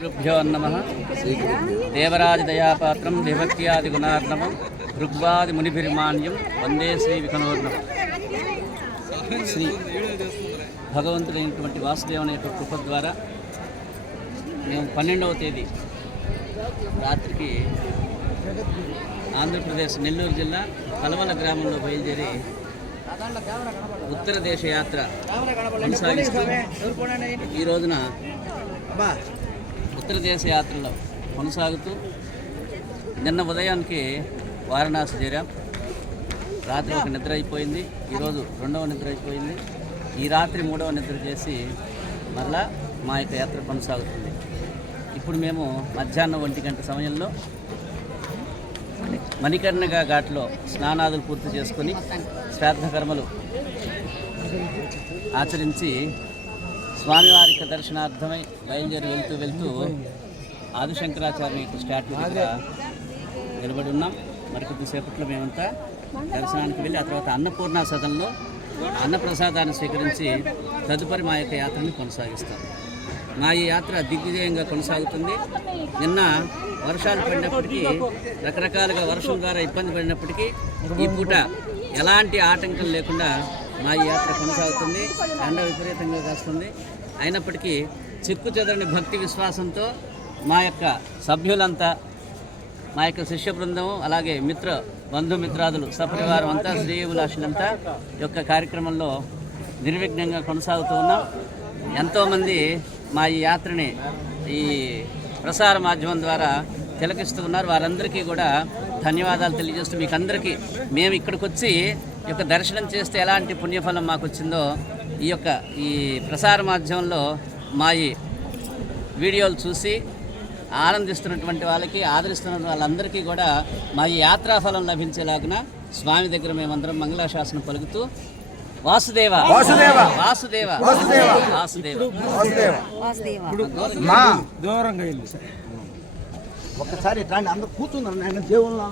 గురుభ్యో నమః. దేవరాజ దయాపాత్రం దేవక్త్యాది గుణార్ణవం ఋగ్వాది మునిభిర్మాన్యం వందే శ్రీ వికనోర్ణవం. శ్రీ భగవంతుడైనటువంటి వాసుదేవుని యొక్క కృప ద్వారా మేము 12వ తేదీ రాత్రికి ఆంధ్రప్రదేశ్ నెల్లూరు జిల్లా కలవల గ్రామంలో బయలుదేరి ఉత్తర దేశ యాత్ర కొనసాగిస్తూ ఈ రోజున ఉత్తర దేశ యాత్రలో కొనసాగుతూ నిన్న ఉదయానికి వారణాసి చేరాం. రాత్రి ఒక నిద్ర అయిపోయింది, ఈరోజు 2వ నిద్ర అయిపోయింది, ఈ రాత్రి 3వ నిద్ర చేసి మరలా మా యొక్క యాత్ర కొనసాగుతుంది. ఇప్పుడు మేము మధ్యాహ్నం 1 గంట సమయంలో మణికర్ణికా ఘాట్లో స్నానాదులు పూర్తి చేసుకొని శ్రాద్ధకర్మలు ఆచరించి స్వామివారికి దర్శనార్థమై బయలుదేరి వెళ్తూ ఆదిశంకరాచార్య స్టాట్యూ దగ్గర నిలబడి ఉన్నాం. మరికొద్దిసేపట్లో మేమంతా దర్శనానికి వెళ్ళి ఆ తర్వాత అన్నపూర్ణ సదనంలో అన్నప్రసాదాన్ని స్వీకరించి తదుపరి మా యొక్క యాత్రని కొనసాగిస్తాం. మా ఈ యాత్ర దిగ్విజయంగా కొనసాగుతుంది. నిన్న వర్షాలు పడినప్పటికీ, రకరకాలుగా వర్షం ద్వారా ఇబ్బంది పడినప్పటికీ ఈ పూట ఎలాంటి ఆటంకం లేకుండా మా ఈ యాత్ర కొనసాగుతుంది. ఎండ విపరీతంగా కాస్తుంది, అయినప్పటికీ చిక్కు చెదరని భక్తి విశ్వాసంతో మా యొక్క సభ్యులంతా, మా యొక్క శిష్య బృందం, అలాగే బంధుమిత్రాదులు సపరివారం అంతా, శ్రేయోభిలాషులంతా యొక్క కార్యక్రమంలో నిర్విఘ్నంగా కొనసాగుతూ ఉన్నాం. ఎంతోమంది మా ఈ యాత్రని ఈ ప్రసార మాధ్యమం ద్వారా తిలకిస్తూ ఉన్నారు. వారందరికీ కూడా ధన్యవాదాలు తెలియజేస్తూ, మీకు అందరికీ మేము ఇక్కడికి వచ్చి ఈ యొక్క దర్శనం చేస్తే ఎలాంటి పుణ్యఫలం మాకు వచ్చిందో ఈ ప్రసార మాధ్యమంలో మా ఈ వీడియోలు చూసి ఆనందిస్తున్నటువంటి వాళ్ళకి, ఆదరిస్తున్న వాళ్ళందరికీ కూడా మా ఈ యాత్రాఫలం లభించేలాగిన స్వామి దగ్గర మేమందరం మంగళాశాసనం పలుకుతూ వాసుదేవ వాసుదేవ వాసుదేవ వాసుదేవ వాసుదేవ దూరంగా ఒక్కసారి అందరూ కూర్చున్నారు. దేవుళ్ళు